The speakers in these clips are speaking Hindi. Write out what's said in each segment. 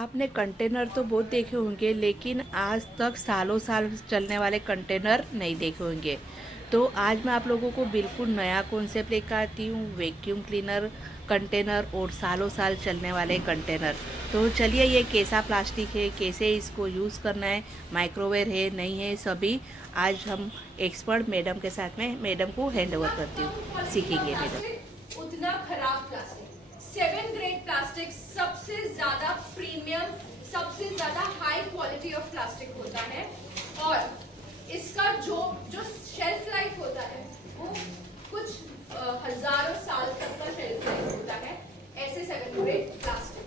आपने कंटेनर तो बहुत देखे होंगे, लेकिन आज तक सालों साल चलने वाले कंटेनर नहीं देखे होंगे। तो आज मैं आप लोगों को बिल्कुल नया कॉन्सेप्ट लेकर आती हूँ, वैक्यूम क्लीनर कंटेनर और सालों साल चलने वाले कंटेनर। तो चलिए, ये कैसा प्लास्टिक है, कैसे इसको यूज़ करना है, माइक्रोवेव है नहीं है, सभी आज हम एक्सपर्ट मैडम के साथ में मैडम को हैंड ओवर करती हूँ, सीखेंगे मैडम। उतना खराब प्लास्टिक 7 ग्रेड प्लास्टिक सबसे ज्यादा प्रीमियम, सबसे ज्यादा हाई क्वालिटी ऑफ प्लास्टिक होता है और इसका जो शेल्फ लाइफ होता है वो कुछ हजारों साल तक का शेल्फ लाइफ होता है। ऐसे 7 ग्रेड प्लास्टिक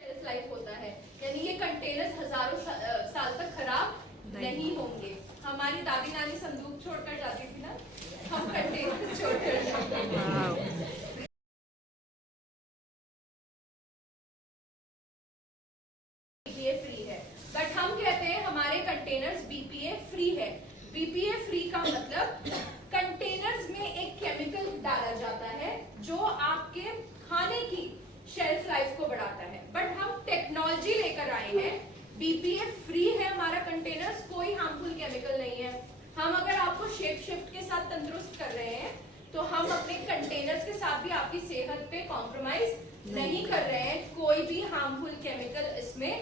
शेल्फ लाइफ होता है, यानी ये कंटेनर्स हजारों साल तक खराब नहीं होंगे। हमारी दादी नानी संदूक छोड़कर जाती थी ना, हम कंटेनर छोड़कर जाते हैं। फ्री है, बट हम कहते हैं हमारे कंटेनर्स बीपीए फ्री है। बीपीए फ्री का मतलब कंटेनर्स में एक केमिकल डाला जाता है जो आपके खाने की शेल्फ लाइफ को बढ़ाता है। बट हम टेक्नोलॉजी लेकर आए हैं, बीपीए फ्री है हमारा कंटेनर्स, कोई हार्मफुल केमिकल नहीं है। हम अगर आपको शेप शिफ्ट के साथ तंदुरुस्त कर रहे हैं तो हम अपने कंटेनर्स के साथ भी आपकी सेहत पे कॉम्प्रोमाइज नहीं कर रहे हैं। कोई भी हार्मफुल केमिकल इसमें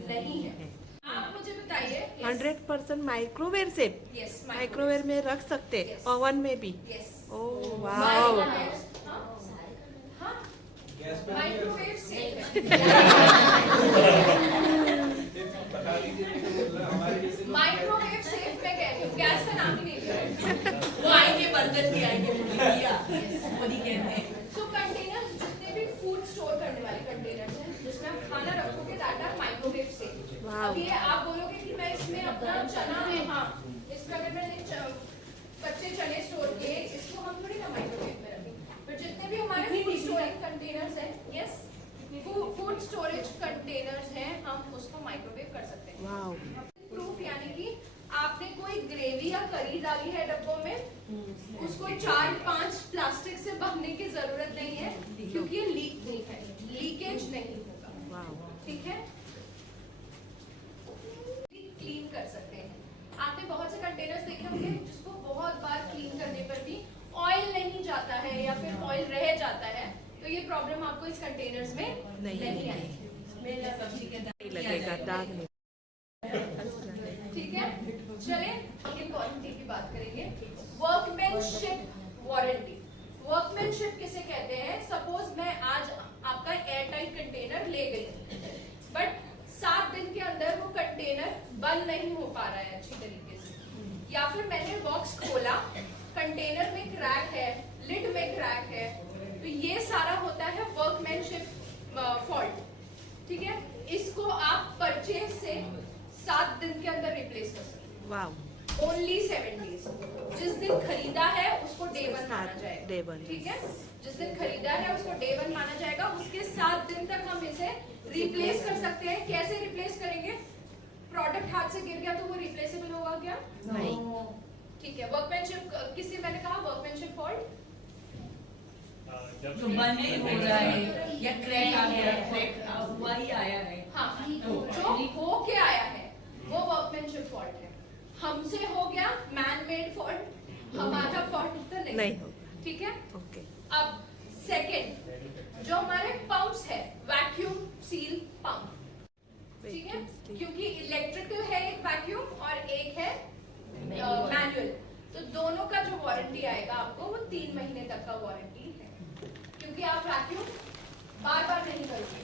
नहीं है। आप मुझे बताइए। 100% माइक्रोवेव से? यस, माइक्रोवेव में रख सकते, ओवन में भी? Yes. Oh wow, microwave safe है। माइक्रोवेव सेफ मैं कह रही हूँ, गैस का नाम ही नहीं लिया। वो आएंगे, बर्तन भी आएंगे, वही कहते हैं। सो कंटेनर जितने भी फूड स्टोर करने वाले कंटेनर हैं जिसमें आप खाना रखोगे दैट आर माइक्रोवेव सेफ। अब ये आप बोलोगे कि मैं इसमें अपना चना, हाँ इसमें अगर मैंने कच्चे चने स्टोर किए, इसको हम थोड़ी ना माइक्रोवेव में रखेंगे। पर जितने भी हमारे फूड स्टोरेज कंटेनर्स हैं, यस फूड स्टोरेज कंटेनर्स हैं, हम उसको माइक्रोवेव कर सकते हैं। वाओ। प्रूफ यानी कि आपने कोई ग्रेवी या करी डाली है डब्बों में, उसको 4-5 प्लास्टिक से भरने की जरूरत नहीं है क्योंकि ये लीक नहीं है, लीकेज नहीं होगा। ठीक है, क्लीन कर सकते हैं। आपने बहुत से कंटेनर्स देखे होंगे जिसको बहुत बार क्लीन करने पर भी ऑयल नहीं जाता है या फिर ऑयल रह जाता है, तो ये प्रॉब्लम आपको इस कंटेनर्स में नहीं आएगी। सब्जी के दाग लगेगा, दाग नहीं। ठीक है, चलिए आगे वारंटी की बात करेंगे। Workmanship warranty. वर्कमैनशिप किसे कहते हैं? सपोज मैं आज आपका एयरटाइट कंटेनर ले गई, बट 7 दिन के अंदर वो कंटेनर बंद नहीं हो पा रहा है अच्छी तरीके से, या फिर मैंने बॉक्स खोला, कंटेनर में क्रैक है, लिड में क्रैक है, तो ये सारा होता है वर्कमैनशिप फॉल्ट। ठीक है, इसको आप परचेज से 7 दिन के अंदर रिप्लेस कर सकते हैं। वाओ। Only 7 days. जिस दिन खरीदा है उसको डे 1 माना जाएगा। डे 1। ठीक है, जिस दिन खरीदा है उसको डे 1 माना जाएगा। उसके 7 दिन तक हम इसे रिप्लेस कर सकते हैं। कैसे रिप्लेस करेंगे? प्रोडक्ट हाथ से गिर गया तो वो रिप्लेसेबल होगा क्या? नहीं। ठीक है, वर्कमैनशिप किसी मैंने कहा वर्कमैनशिप फॉल्ट जो बने हो जाए या क्रैक आ गया, क्रैक हुआ ही आया है। हाँ, जो हो के आया है वो वर्कमैनशिप फॉल्ट है। हमसे हो गया मैन मेड फॉल्ट, हमारा फॉल्ट तो नहीं होगा। ठीक है, ओके। अब सेकंड जो हमारे पंप्स है, वैक्यूम सील पंप। ठीक है, क्योंकि इलेक्ट्रिकल है एक वैक्यूम और एक है मैनुअल, तो दोनों का जो वारंटी आएगा आपको वो 3 महीने तक का वारंटी है। क्योंकि आप वैक्यूम बार बार नहीं करते,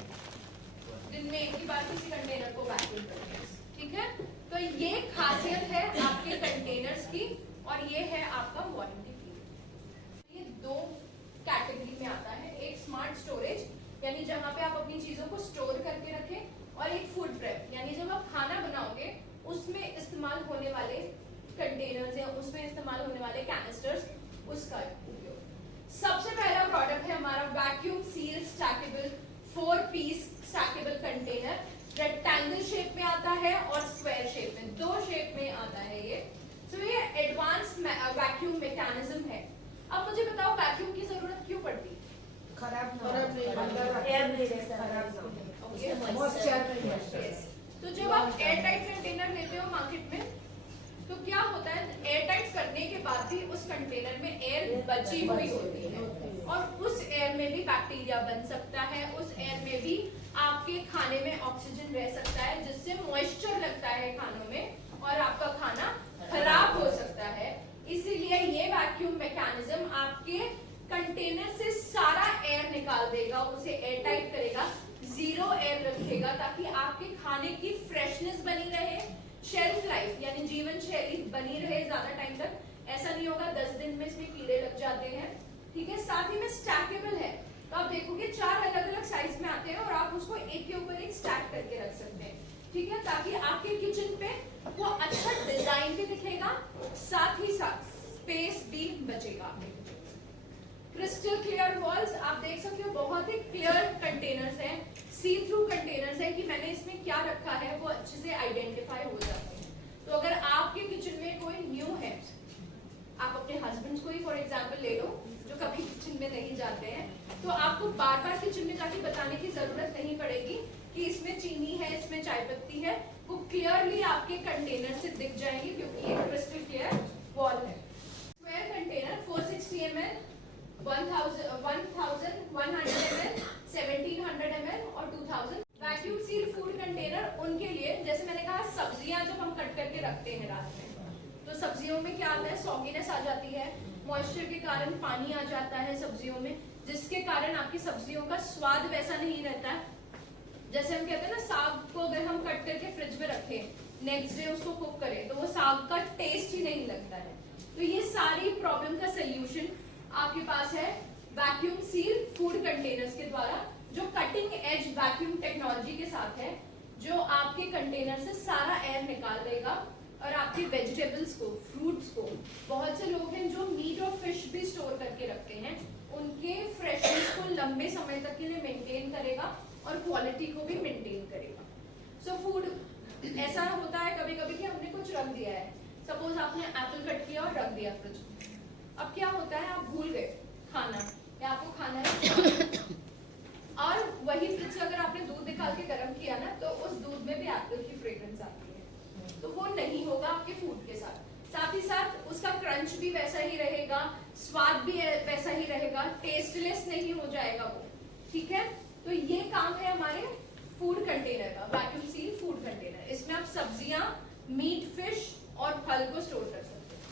दिन में एक ही बार किसी कंटेनर को वैक्यूम करते हैं। ठीक है, तो ये खासियत है आपके कंटेनर्स की और ये है आपका वारंटी पीरियड। ये 2 कैटेगरी में आता है, एक स्मार्ट स्टोरेज यानी जहां पे आप अपनी चीजों को स्टोर करके रखें, और एक फूड प्रेप यानी जब आप खाना बनाओगे उसमें इस्तेमाल होने वाले कंटेनर्स या उसमें इस्तेमाल होने वाले कैनिस्टर्स, उसका उपयोग। सबसे पहला प्रोडक्ट है हमारा vacuum seal stackable 4 piece stackable container. Rectangle shape में आता है और स्क्वायर शेप में, 2 शेप में आता है ये। तो ये एडवांस वैक्यूम मैकेनिज्म है। अब मुझे बताओ वैक्यूम की जरूरत क्यों पड़ती है? खराब नहीं, एयर नहीं, खराब मॉइस्चर एयर टाइट करने के बाद भी उस कंटेनर में एयर बची हुई होती है और उस एयर में भी बैक्टीरिया बन सकता है, उस एयर में भी आपके खाने में ऑक्सीजन रह सकता है जिससे मॉइस्चर लगता है खानों में और आपका खाना खराब हो सकता है। इसीलिए ये वैक्यूम मैकेनिज्म आपके कंटेनर से सारा एयर निकाल देगा, उसे एयर टाइट करेगा, जीरो एयर रखेगा ताकि आपके खाने की फ्रेशनेस बनी रहे, शेल्फ लाइफ यानी जीवन शैली बनी रहे ज्यादा टाइम तक। ऐसा नहीं होगा 10 दिन में इसमें कीड़े लग जाते हैं, ठीक है। साथ ही में स्टैकेबल है, तो आप देखोगे 4 अलग अलग साइज में आते हैं और आप उसको एक के ऊपर एक स्टैक करके रख सकते हैं, ठीक है, ताकि आपके किचन पे वो अच्छा डिजाइन भी दिखेगा, साथ ही साथ स्पेस भी बचेगा। क्रिस्टल क्लियर वॉल्स, आप देख सकते हो बहुत ही क्लियर कंटेनर्स हैं, सी थ्रू कंटेनर्स हैं कि मैंने इसमें क्या रखा है वो अच्छे से आइडेंटिफाई हो जाते हैं। तो अगर आपके किचन में कोई न्यू है, आप अपने हस्बैंड को ही फॉर एग्जांपल ले लो जो कभी किचन में नहीं जाते हैं, तो आपको बार बार किचन में जाके बताने की जरूरत नहीं पड़ेगी कि इसमें चीनी है, इसमें चाय पत्ती है, वो क्लियरली आपके कंटेनर से दिख जाएंगे क्योंकि ये क्रिस्टल क्लियर वॉल है। Square container 460 ml, 1100 ml, 1700 ml और 2000। वैक्यूम सील फूड कंटेनर उनके लिए, जैसे मैंने कहा सब्जियां जब हम कट करके रखते हैं रात में, तो सब्जियों में क्या आता है, सॉगीनेस आ जाती है, मॉइस्चर के कारण पानी आ जाता है सब्जियों में, जिसके कारण आपकी सब्जियों का स्वाद वैसा नहीं रहता है। जैसे हम कहते हैं ना, साग को अगर हम कट करके फ्रिज में रखें, नेक्स्ट डे उसको कुक करें, तो वो साग का टेस्ट ही नहीं लगता है। तो ये सारी प्रॉब्लम का सोल्यूशन आपके पास है वैक्यूम सील फूड कंटेनर्स के द्वारा, जो कटिंग एज वैक्यूम टेक्नोलॉजी के साथ है, जो आपके कंटेनर से सारा एयर निकाल देगा और आपके वेजिटेबल्स को, फ्रूट्स को, बहुत से लोग हैं जो मीट और फिश भी स्टोर करके रखते हैं, उनके फ्रेशनेस को लंबे समय तक के लिए मेंटेन करेगा और क्वालिटी को भी मेंटेन करेगा। सो फूड ऐसा होता है कभी कभी कि हमने कुछ रख दिया है, सपोज आपने एप्पल कट किया और रख दिया फ्रिज में, अब क्या होता है, आप भूल गए खाना या आपको खाना है और वही फ्रिज से अगर आपने दूध निकाल के गर्म किया ना, तो उस दूध में भी एप्पल की फ्रेग्रेंस आती है, तो वो नहीं होगा आपके फूड के साथ। साथ ही साथ उसका क्रंच भी वैसा ही रहेगा, स्वाद भी वैसा ही रहेगा, टेस्टलेस नहीं हो जाएगा वो, ठीक है। तो ये काम है हमारे फूड कंटेनर का, वैक्यूम सील फूड कंटेनर। इसमें आप सब्जियां, मीट, फिश और फल को स्टोर कर सकते हैं।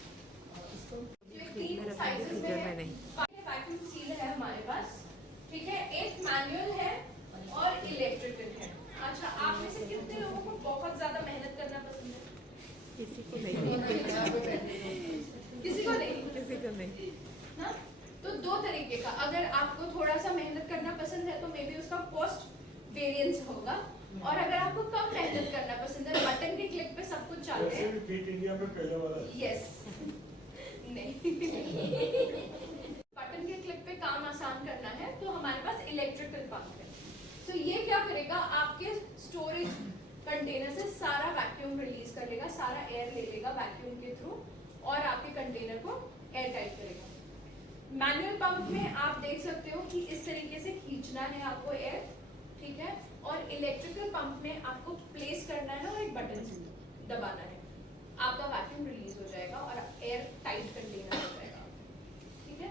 3 साइजेस में है वैक्यूम सील है हमारे पास, ठीक है। एक मैनुअल है और इलेक्ट्रिकल है। अच्छा, आप में से कितने लोगों को बहुत ज्यादा मेहनत करना पसंद है? किसी को नहीं, किसी को नहीं, किसी को नहीं ना। तो 2 तरीके का, अगर आपको थोड़ा सा मेहनत करना पसंद है तो मे बी उसका कॉस्ट वेरिएंस होगा, और अगर आपको कम मेहनत करना पसंद है, बटन के क्लिक पे सब कुछ चाहते हैं, फिट इंडिया में पहले वाला यस नहीं बटन के क्लिक पे काम आसान करना है तो हमारे पास इलेक्ट्रिकल पंप है। तो ये क्या करेगा, आपके स्टोरेज कंटेनर से सारा वैक्यूम रिलीज कर लेगा, सारा एयर ले लेगा वैक्यूम के थ्रू और आपके कंटेनर को एयर टाइट करेगा। मैनुअल पंप में आप देख सकते हो कि इस तरीके से खींचना है आपको एयर, ठीक है, और इलेक्ट्रिकल पंप में आपको प्लेस करना है और एक बटन से दबाना है, आपका वैक्यूम रिलीज हो जाएगा और एयर टाइट कंटेनर हो जाएगा, ठीक है।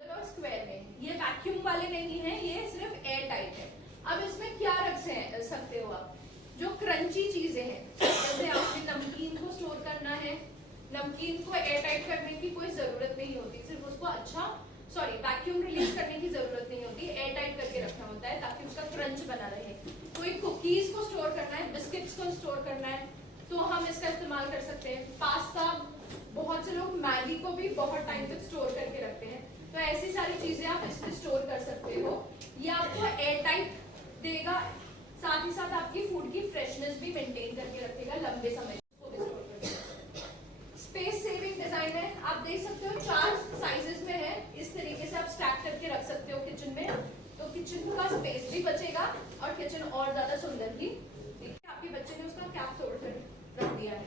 चलो स्क्वायर में, ये वैक्यूम वाले नहीं है, ये सिर्फ एयर टाइट है। अब इसमें क्या रख सकते हो आप, जो क्रंची चीजें हैं, जैसे आपने नमकीन को स्टोर करना है, नमकीन को एयर टाइट करने की कोई जरूरत नहीं होती, सिर्फ उसको वैक्यूम रिलीज करने की जरूरत नहीं होती, एयर टाइट करके रखना होता है ताकि उसका क्रंच बना रहे। कोई कुकीज को स्टोर करना है, बिस्किट्स को स्टोर करना है, तो हम इसका इस्तेमाल कर सकते हैं। पास्ता, बहुत से लोग मैगी को भी बहुत टाइम तक स्टोर करके रखते हैं, तो ऐसी सारी चीजें आप इसमें स्टोर कर सकते हो। ये आपको एयर टाइट देगा, साथ ही साथ आपकी फूड की फ्रेशनेस भी मेंटेन करके रखेगा लंबे समय तक। स्पेस सेविंग डिजाइन है, आप देख सकते हो 4 साइजेस में है, इस तरीके से आप स्टैक करके रख सकते हो किचन में, तो किचन का स्पेस भी बचेगा और किचन और ज्यादा सुंदर भी। आपके बच्चे ने उसका कैप तोड़ कर रख दिया है,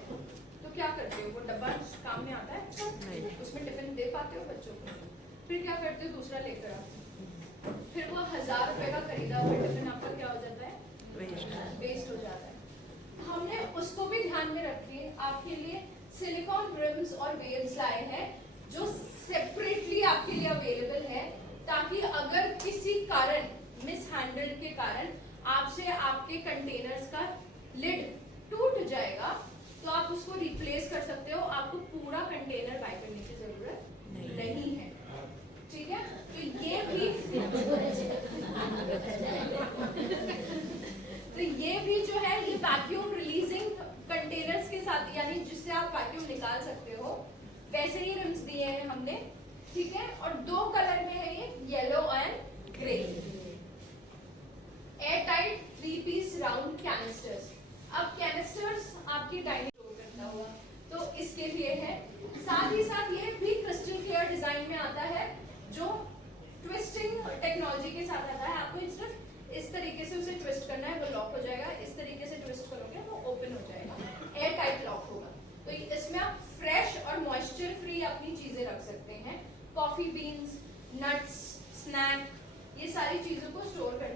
तो क्या करते हो, वो डब्बा काम में आता है, उसमें टिफिन दे पाते हो बच्चों को, फिर क्या करते हो, दूसरा लेकर आते, फिर वो 1000 रुपए का खरीदा हुआ टिफिन आपका क्या हो जाता है, वेस्ट हो जाता है। हमने उसको भी ध्यान में रख के आपके लिए सिलिकॉन रिम्स और वेल्स लाए हैं जो सेपरेटली आपके लिए अवेलेबल है, ताकि अगर किसी कारण मिस हैंडल के कारण आपसे आपके कंटेनर्स का लिड टूट जाएगा तो आप उसको रिप्लेस कर सकते हो, आपको पूरा कंटेनर बाय करने की जरूरत नहीं है। ठीक है, तो ये भी जो है ये वैक्यूम रिलीजिंग कंटेनर्स के साथ, यानी जिससे आप वैक्यूम निकाल सकते हो, वैसे ही रिम्स दिए हैं हमने। ठीक है, और 2 कलर में है ये, yellow and grey. Air tight 3 piece round canisters. अब कैनिस्टर्स आपकी डाइनिंग स्टोर करता हुआ, तो इसके लिए है। साथ ही साथ ये भी क्रिस्टल क्लियर डिजाइन में आता है, जो ट्विस्टिंग टेक्नोलॉजी के साथ आता है। आपको सिर्फ इस तरीके से उसे ट्विस्ट करना है, वो लॉक हो जाएगा। इस तरीके से ट्विस्ट करोगे वो ओपन हो जाएगा, एयर टाइट लॉक होगा। तो इसमें आप फ्रेश और मॉइस्चर फ्री अपनी चीजें रख सकते हैं। कॉफी बीन्स, नट्स, स्नैक, ये सारी चीजों को स्टोर करने